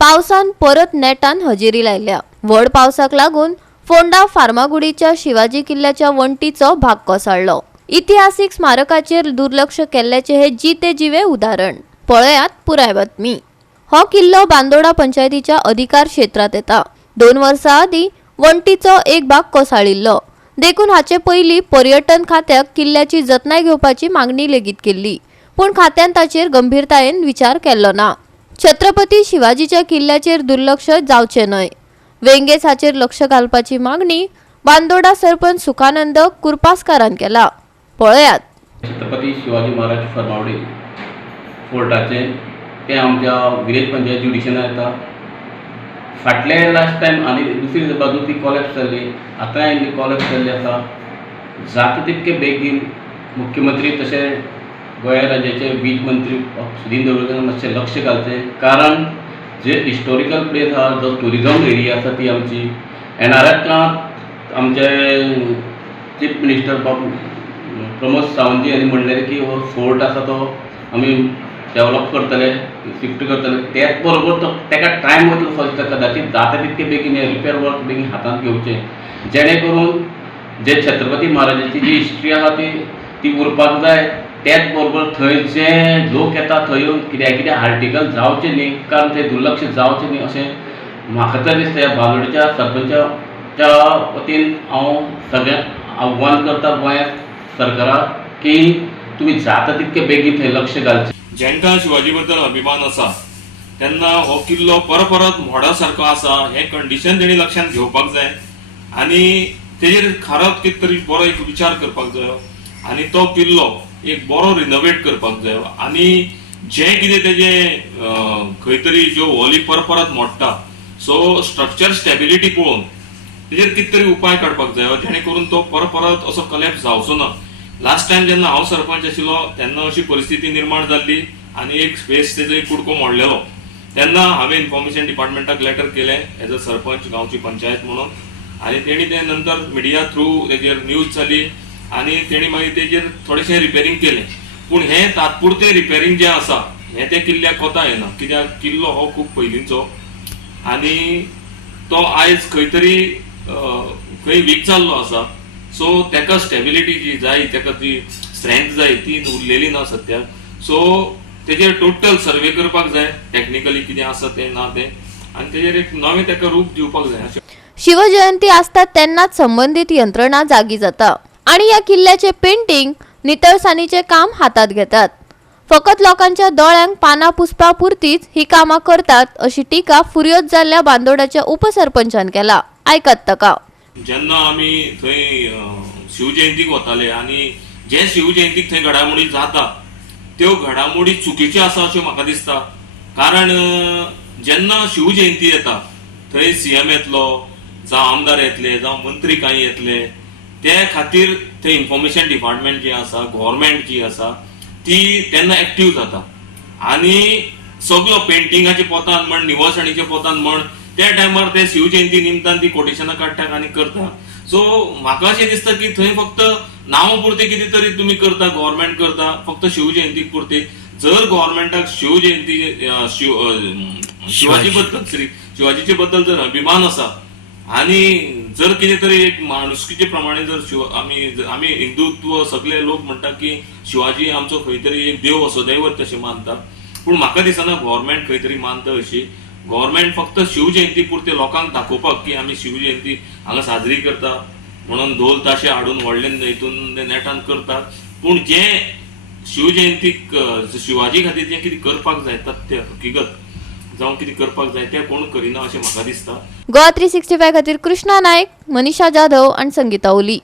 पावसान परत नेटान हजेरी लायल्या। व्हड पावसाक लागून फोंडा फार्मागुडीच्या शिवाजी किल्ल्याच्या वण्टीचो भाग कोसळ्ळो। इतिहासीक स्मारकाचेर दुर्लक्ष केल्ल्याचे हे जिते जिवे उदाहरण। पळयात पुराय बातमी। हो किल्लो बांदोडा पंचायतीच्या अधिकार क्षेत्रात येता। 2 वर्सां आदी वण्टीचो एक भाग कोसळिल्लो। देखून हाचे पयली पर्यटन खात्याक किल्ल्याची जतनाय घेवपाची मागणी लेगीत केल्ली, पूण खात्यान ताचेर गंभीरतायेन विचार केल्लो ना। छत्रपती शिवाजीच्या किल्ल्याचेर दुर्लक्ष जावचे न्हय, वेंगेच हाचेर लक्ष घालपाची मागणी बांदोडा सरपंच सुखानंद कुरपासकारान केला। पळयात। छत्रपती शिवाजी महाराज फार्मागुडी फोर्टाचे ते आमच्या विलेज पंचायत जुडिशनान येता। फाटले लास्ट टायम आनी दुसरी बाजू ती कॉलेप्स जाल्ली, आतांय ती कॉलेप्स जाल्ली आसा। जाता तितके बेगीन मुख्यमंत्री तशें गोंय राज्याचे वीज मंत्री सुदीन दवळकरान मातशें लक्ष घालचें, कारण जे हिस्टोरिकल प्लेस आहा, जो टुरिजम एरिया आसा ती आमची एनआरएफांत आमचे चीफ मिनिस्टर प्रमोद सावंत हांणी म्हणलें की हो फोर्ट आसा तो आमी डेवलप करतले, शिफ्ट करतले। त्याच बरोबर तो ताका टायम वतलो फस्ट, कदाचित जाता तितके बेगीन हे रिपेर वर्क बेगीन हातांत घेवचें, जेणे करून जे छत्रपती महाराजाची जी हिस्ट्री आहा ती उरपाक जाय। त्याच बरोबर थंय जे लोक येता थंय येवन कितें आर्टिकल जावचें न्ही, कारण थंय दुर्लक्ष जावचें न्ही अशें म्हाका तर दिसता। बांदोडेच्या सरपंचाच्या वतीन हांव सगळ्यांक आव्हान करता गोंया सरकाराक की तुमी जाता तितके बेगीन थंय लक्ष घालचें। जेंका शिवाजी बद्दल अभिमान आसा तेन्ना हो किल्लो परत मोडा सारको आसा हे कंडिशन तेणी लक्षांत घेवपाक जाय आनी तेजेर खरोच कितें तरी बरो एक विचार करपाक जायो आनी तो किल्लो एक बरो रिनोवेट करपाक जायो आनी जे कितें तेजे खंय तरी ज्यो वॉली परत मोडटा, सो स्ट्रक्चर स्टेबिलिटी पळोवन तेजेर कितें तरी उपाय काडपाक जायो जेणे करून तो परत असो कलेप्स जावचो ना। लास्ट टायम जेन्ना हांव सरपंच आशिल्लो तेन्ना अशी परिस्थिती निर्माण जाल्ली आनी एक स्पेस तेजो एक कुडको मोडलेलो। तेन्ना हांवें इन्फॉर्मेशन डिपार्टमेंटाक लेटर केलें एज अ सरपंच गांवची पंचायत म्हणून, आनी तेणी ते नंतर मिडिया थ्रू तेजेर न्यूज जाली आनी तेणी मागीर तेजेर थोडेशें रिपेरींग केलें। पूण हें तात्पुरतें रिपेरींग जें आसा हें त्या किल्ल्याक कोता येना, कित्याक किल्लो हो खूब पयलींचो आनी तो आयज खंय तरी खंय वीक जाल्लो आसा। सो तेका स्टेबिलिटी जी जाय, तेका जी स्ट्रेंथ जाय ती उरलेली ना सद्याक। सो तेजेर टोटल सर्वे करपाक जाय, टेक्निकली कितें आसा तें ना तें, आनी तेजेर एक नवें तेका रूप दिवपाक जाय। शिवजयंती आसता तेन्नाच संबंधित यंत्रणा जागी जाता आणि या किल्ल्याचे पेंटिंग नितळसाणीचे काम हातात घेतात। फकत लोकांच्या दोळ्यांक पाना पुसपा पुरतीच ही कामां करतात अशी टीका फुर्योज जाल्ल्या बांदोड्याच्या उपसरपंचान केला। ऐकत तका। जेन्ना आमी थंय शिवजयंतीक वताले आनी जे शिवजयंतीक थंय घडामोडी जाता त्यो घडामोडी चुकीच्यो आसा अशें म्हाका दिसता, कारण जेन्ना शिवजयंती येता थंय सीएम येतलो, जावं आमदार येतले, जावं मंत्री कांय येतले, ते खातीर थंय इन्फॉर्मेशन डिपार्टमेंट जी आसा, गव्हर्मेंट जी आसा ती तेन्ना एक्टीव जाता आनी सगळो पेंटिंगाच्या पोतान म्हण, निवळसाणीच्या पोतान म्हण, त्या टायमार ते शिवजयंती निमतान ती कोटेशनां काडटा आनी करता। सो म्हाका अशें दिसता की थंय फक्त नांव पुरते कितें तरी तुमी करता, गव्हर्मेंट करता फक्त शिवजयंतीक पुरते। जर गव्हर्मेंटाक शिवजयंती शिवाजीचे बद्दल जर अभिमान आसा आनी जर कितें तरी एक माणुसकीचे प्रमाणे जर आमी हिंदुत्व सगळे लोक म्हणटा की शिवाजी आमचो खंय तरी एक देव असो दैवत तशें मानता, पूण म्हाका दिसना गव्हर्मेंट खंय तरी मानता अशी। गव्हर्मेंट फक्त शिवजयंती पुरते लोकांक दाखोवपाक की आमी शिवजयंती हांगा साजरी करता म्हणून ढोल ताशे हाडून व्हडले हितून नेटान करतात, पूण जे शिवजयंतीक शिवाजी खातीर जें कितें करपाक जाय तथ्य हकीकत जावं कितें करपाक जाय तें कोण करिना अशें म्हाका दिसता। गोवा 365 खातीर कृष्णा नायक, मनीषा जाधव आणि संगीता ओली।